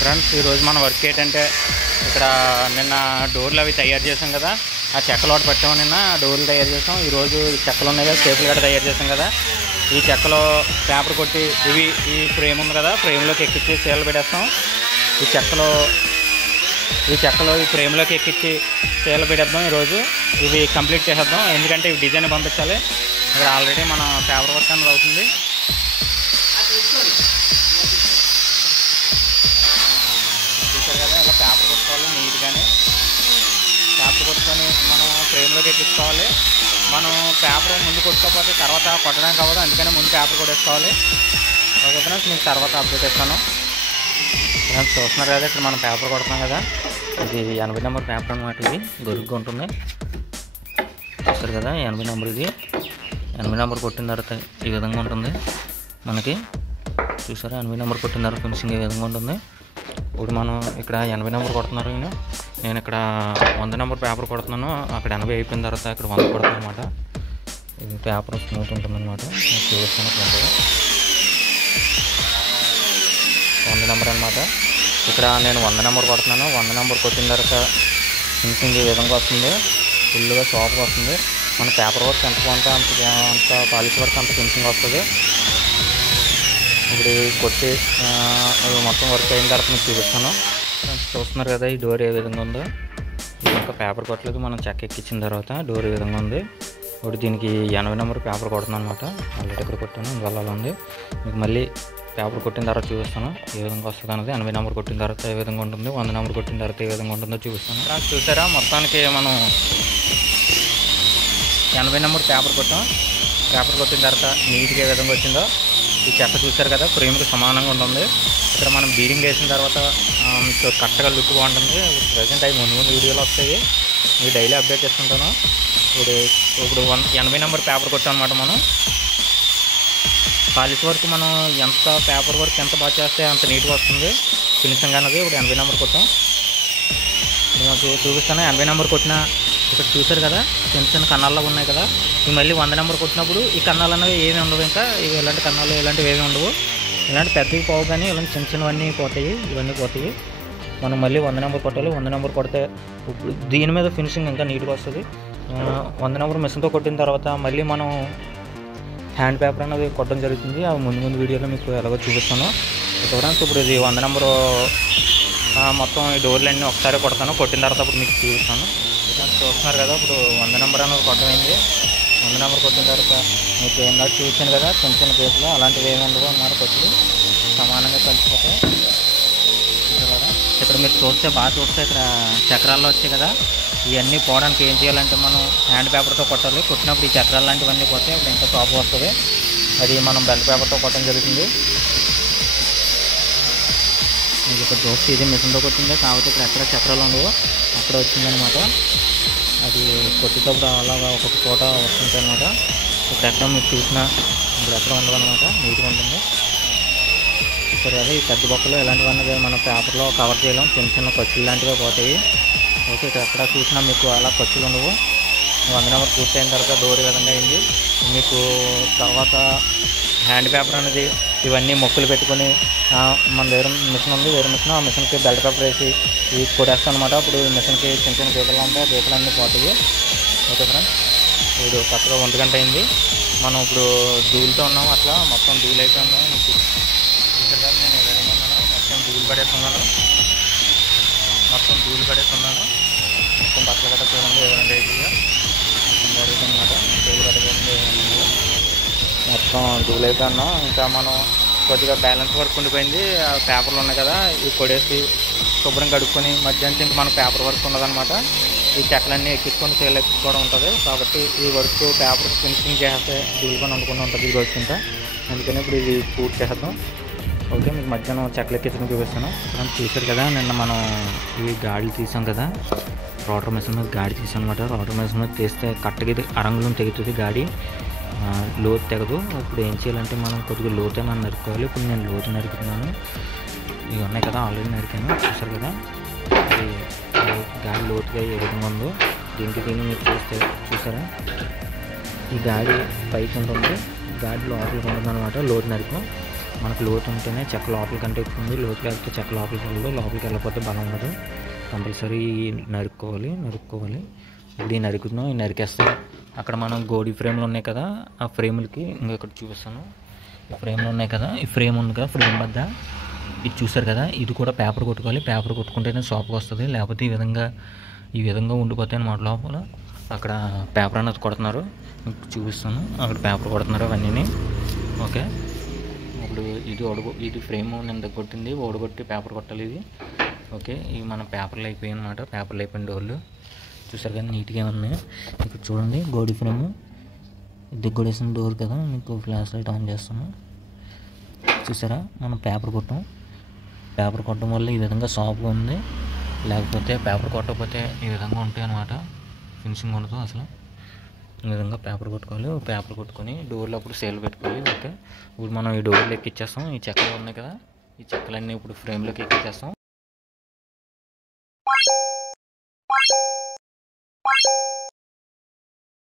Friends ఈరోజు మన work ఏంటంటే ఇక్కడ నిన్న డోర్లు అవి తయారు చేసాం కదా, ఆ చెక్కలు ఒకటి పట్టాము. నిన్న డోర్లు తయారు చేసాం. ఈరోజు చెక్కలు ఉన్నాయి కదా, టేపులు గట్రా తయారు చేసాం కదా. ఈ చెక్కలో పేపర్ కొట్టి ఈ ఫ్రేమ్ ఉంది కదా, ఫ్రేమ్లోకి ఎక్కించి సీలు పెట్టేస్తాం. ఈ చెక్కలో ఈ ఫ్రేమ్లోకి ఎక్కించి సీలు పెట్టేద్దాం. ఈరోజు ఇవి కంప్లీట్ చేసేద్దాం, ఎందుకంటే ఇవి డిజైన్ పంపించాలి. ఇక్కడ ఆల్రెడీ మన పేపర్ వర్క్ అనేది అవుతుంది. చూసారు కదా, ఇలా పేపర్ కొట్టుకోవాలి నీట్గానే. పేపర్ కొట్టుకొని మనం ఫ్రేమ్లోకి ఎక్కించుకోవాలి. మనం పేపర్ ముందు కొట్టుకోకపోతే తర్వాత కొట్టడానికి అవ్వదు, అందుకని ముందు పేపర్ కొట్టేసుకోవాలి. ఓకే ఫ్రెండ్స్, మీకు తర్వాత అప్డేట్ ఇస్తాను. ఫ్రెండ్స్ చూస్తున్నారు కదా, ఇక్కడ మనం పేపర్ కొడుతున్నాం కదా, ఇది 80 నెంబర్ పేపర్ అనమాట. ఇది గొరుగ్గా ఉంటుంది. చూస్తారు కదా 80 నెంబర్. ఇది 80 నెంబర్ కొట్టిన తర్వాత ఈ విధంగా ఉంటుంది మనకి. చూసారా 80 నెంబర్ కొట్టిన తర్వాత ఫినిషింగ్ ఈ విధంగా ఉంటుంది. ఇప్పుడు మనం ఇక్కడ 80 నెంబర్ కొడుతున్నారు. నేను ఇక్కడ 100 నెంబర్ పేపర్ కొడుతున్నాను. అక్కడ 80 అయిపోయిన తర్వాత ఇక్కడ 100 కొడుతున్నాను అనమాట. ఇది పేపర్ స్మూత్ ఉంటుంది అనమాట. చూస్తాను 100 నెంబర్ అనమాట. ఇక్కడ నేను 100 నెంబర్ కొడుతున్నాను. 100 నెంబర్ కొట్టిన తర్వాత ఫినిషింగ్ ఈ విధంగా వస్తుంది. ఫుల్గా సాఫ్ట్గా వస్తుంది. మన పేపర్ వర్క్ ఎంత బాగుంటే అంత పాలిష్ వర్క్ అంత ఫినిషింగ్ వస్తుంది. ఇప్పుడు కొట్టి మొత్తం వర్క్ అయిన తర్వాత మీకు చూపిస్తాను. చూస్తున్నారు కదా, ఈ డోర్ ఏ విధంగా ఉందో. ఇది ఇంకా పేపర్ కొట్టలేదు, మనం చెక్క ఎక్కించిన తర్వాత డోర్ ఈ విధంగా ఉంది. ఇప్పుడు దీనికి 80 నెంబర్ పేపర్ కొడుతున్నాను అనమాట. ఆల్రెడీ ఇక్కడ కొట్టాను, అందువల్ల అలా ఉంది. మీకు మళ్ళీ పేపర్ కొట్టిన తర్వాత చూపిస్తాను ఏ విధంగా వస్తుంది అన్నది. 80 నెంబర్ కొట్టిన తర్వాత ఏ విధంగా ఉంటుంది, 100 నెంబర్ కొట్టిన తర్వాత ఏ విధంగా ఉంటుందో చూపిస్తాను. చూసారా, మొత్తానికి మనం 80 నెంబర్ పేపర్ కొట్టాం. పేపర్ కొట్టిన తర్వాత నీట్గా ఏ విధంగా వచ్చిందో ఈ చెక్క చూసారు కదా, ఫ్రేమ్కి సమానంగా ఉంటుంది. ఇక్కడ మనం బీరింగ్ వేసిన తర్వాత మీకు కరెక్ట్గా లుక్ బాగుంటుంది. ప్రజెంట్ అవి ముందు వీడియోలో వస్తాయి, మీకు డైలీ అప్డేట్ చేస్తుంటాను. ఇప్పుడు 80 నెంబర్ పేపర్ కొట్టాం అనమాట. మనం పాలిష్ వర్క్ మనం ఎంత పేపర్ వర్క్ ఎంత బాగా చేస్తే అంత నీట్గా వస్తుంది ఫినిషింగ్ అన్నది. ఇప్పుడు 80 నెంబర్ కొట్టాం. చూపిస్తాను. 80 నెంబర్ కొట్టిన ఇక్కడ చూసారు కదా, చిన్న చిన్న కన్నాల్లో ఉన్నాయి కదా. ఇవి మళ్ళీ 100 నెంబర్ కొట్టినప్పుడు ఈ కన్నాలు అనేవి ఏమీ ఉండవు. ఇంకా ఇలాంటి కన్నాలు ఇలాంటివి ఏమీ ఉండవు. ఇలాంటి పెద్దవి పోవు, కానీ ఇలాంటి చిన్న చిన్నవన్నీ పోతాయి. ఇవన్నీ పోతాయి. మనం మళ్ళీ 100 నెంబర్ కొట్టాలి. 100 నెంబర్ కొడితే ఇప్పుడు దీని మీద ఫినిషింగ్ ఇంకా నీట్గా వస్తుంది. 100 నెంబర్ మిషన్తో కొట్టిన తర్వాత మళ్ళీ మనం హ్యాండ్ పేపర్ అనేది కొట్టడం జరుగుతుంది. అవి ముందు వీడియోలో మీకు ఎలాగో చూపిస్తాను. ఫ్రెండ్స్ ఇప్పుడు ఇది 100 నెంబరు మొత్తం ఈ డోర్లన్నీ ఒకసారి కొడతాను. కొట్టిన తర్వాత అప్పుడు మీకు చూపిస్తాను. చూస్తున్నారు కదా, ఇప్పుడు 100 నెంబర్ అనేది కొట్టమైంది. 100 నెంబర్ కొట్టిన తర్వాత మీకు ఏంటో చూపించాను కదా, చిన్న చిన్న కేసులు అలాంటివి ఏమి ఉండవు అన్నమాట. కొట్లు సమానంగా కలిసిపోతాయి. కదా ఇక్కడ మీరు బాగా చూస్తే ఇక్కడ చక్రాల్లో వచ్చాయి కదా, ఇవన్నీ పోవడానికి ఏం చేయాలంటే మనం హ్యాండ్ పేపర్తో కొట్టాలి. కొట్టినప్పుడు ఈ చక్రాలు లాంటివన్నీ పోతే ఇప్పుడు ఇంకా టాప్ వస్తుంది. అది మనం బెల్ట్ పేపర్తో కొట్టడం జరుగుతుంది. మీకు ఇక్కడ చూస్తే ఇది మిషన్తో కొట్టింది కాబట్టి ఇక్కడ ఎక్కడ చక్రాలు ఉండవు, అక్కడ వచ్చిందనమాట. అది కొట్టేటప్పుడు అలాగా ఒక్కొక్క చోట వస్తుంటాయి అనమాట. ఇప్పుడు ఎక్కడ మీరు చూసినా ఇప్పుడు ఎక్కడ ఉండదు అనమాట, నీట్గా ఉంటుంది. ఇక్కడ అదే ఈ పెద్ద బొక్కలు ఇలాంటివన్నీ మనం పేపర్లో కవర్ చేయలేం, చిన్న చిన్న ఖర్చులు లాంటివి పోతాయి. ఓకే, ఇక్కడ ఎక్కడ చూసినా మీకు అలా ఖర్చులు ఉండవు. 100 నెంబర్ పూర్తయిన తర్వాత డోర్ విధంగా అయింది. మీకు తర్వాత హ్యాండ్ పేపర్ అనేది ఇవన్నీ మొక్కులు పెట్టుకొని మన దగ్గర మిషన్ ఉంది, వేరే మిషన్. ఆ మిషన్కి బెల్ట్ పేపర్ వేసి ఇవి కొట్టేస్తాం అనమాట. అప్పుడు మిషన్కి చిన్న చిన్న గీతలు ఉంటాయి, గీతలు అన్నీ పోతాయి. ఓకే ఫ్రెండ్స్, ఇప్పుడు కరెక్ట్గా 1 గంట అయింది. మనం ఇప్పుడు ధూళితో ఉన్నాము, అట్లా మొత్తం ధూళి అయితే ఉన్నాము. మీకు ఇక్కడ నేను విధంగా ఉన్నాను, మొత్తం ధూళి పడేస్తున్నాను. మొత్తం బట్టలు గట్ట చూడండి ఏమైనా అయిపోయిగా జరుగుతుందన్నమాట. టేబుల్ కట్టుకోండి మొత్తం ధూళి అయితే ఉన్నాం. ఇంకా మనం కొద్దిగా బ్యాలెన్స్ వర్క్ ఉండిపోయింది. ఆ పేపర్లు ఉన్నాయి కదా, ఇవి కొడేసి శుభ్రం కడుక్కొని మధ్యాహ్నం ఇంక మన పేపర్ వర్క్ ఉండదన్నమాట. ఈ చెక్కలన్నీ ఎక్కించుకొని సేల్ ఎక్కించుకోవడం ఉంటుంది. కాబట్టి ఈ వర్క్ పేపర్ ఫినిషింగ్ చేస్తే ధూళికొని వండుకుంటూ ఉంటుంది ఈ రోజు కింద. అందుకని ఇప్పుడు ఇది పూర్తి చేద్దాం. ఓకే, మీకు మధ్యాహ్నం చెక్కలు ఎక్కించుకొని చూపిస్తాను. మనం చూసారు కదా, నిన్న మనం ఈ గాడులు తీసాం కదా, రోటర్ మిషన్ మీద గాడి తీసాం అనమాట. రోటర్ మిషన్ మీద తీస్తే కరెక్ట్గా ఇది అరంగులం తెగుతుంది గాడి, లోతు తెగదు. ఇప్పుడు ఏం చేయాలంటే మనం కొద్దిగా లోతే మనం నరుకోవాలి. ఇప్పుడు నేను లోతు నరుకుతున్నాను. ఇవి ఉన్నాయి కదా, ఆల్రెడీ నరికాను. చూసారు కదా, ఇది గాడి లోతుగా ఏ విధంగా ఉందో. దీన్ని మీరు చూసారా, ఈ గాడి పైకి ఉంటుంది, గాడి లోపలికి ఉంటుంది అనమాట. లోతు నరికాం. మనకు లోతు ఉంటేనే చెక్క లోపలికి అంటే ఎక్కుతుంది, లోతుకి వెళ్తే చెక్క లోపలికి వెళ్ళదు, లోపలికి వెళ్ళకపోతే బలం ఉండదు. కంపల్సరీ నరుక్కోవాలి. ఇప్పుడు ఈ నరుకుతున్నాం, ఈ నరికేస్తే అక్కడ మనం గోడి ఫ్రేమ్లు ఉన్నాయి కదా, ఆ ఫ్రేములకి ఇంకా ఇక్కడ చూపిస్తాను. ఈ ఫ్రేమ్లు ఉన్నాయి కదా, ఈ ఫ్రేమ్ ఉంది కదా, ఫ్రేమ్ వద్ద ఇది చూసారు కదా, ఇది కూడా పేపర్ కొట్టుకోవాలి. పేపర్ కొట్టుకుంటేనే షాప్కి వస్తుంది, లేకపోతే ఈ విధంగా ఉండిపోతాయి అన్నమాట. లోపల అక్కడ పేపర్ అనేది కొడుతున్నారు, చూపిస్తాను. అక్కడ పేపర్ కొడుతున్నారు అవన్నీ. ఓకే, ఇప్పుడు ఇది ఫ్రేమ్ నేను కొట్టింది, ఓడగొట్టి పేపర్ కొట్టాలి ఇది. ఓకే, ఇవి మన పేపర్లు అయిపోయాయి అనమాట. పేపర్లు అయిపోయిన డోర్లు చూసారు కదా, నీట్గా ఉన్నాయి. ఇక్కడ చూడండి గోడి ఫ్రేమ్ దిగ్గొడేసిన డోర్ కదా, మీకు ఫ్లాష్ లైట్ ఆన్ చేస్తాను. చూసారా, మనం పేపర్ కొట్టడం వల్ల ఈ విధంగా సాఫ్ట్గా ఉంది, లేకపోతే పేపర్ కొట్టకపోతే ఈ విధంగా ఉంటాయి అన్నమాట. ఫినిషింగ్ ఉండదు అసలు. ఈ విధంగా పేపర్ కొట్టుకోవాలి. పేపర్ కొట్టుకొని డోర్లు అప్పుడు సేల్ పెట్టుకోవాలి. ఓకే, ఇప్పుడు మనం ఈ డోర్లు ఎక్కిచ్చేస్తాం. ఈ చెక్కలు ఉన్నాయి కదా, ఈ చెక్కలన్నీ ఇప్పుడు ఫ్రేమ్లోకి ఎక్కిచ్చేస్తాం.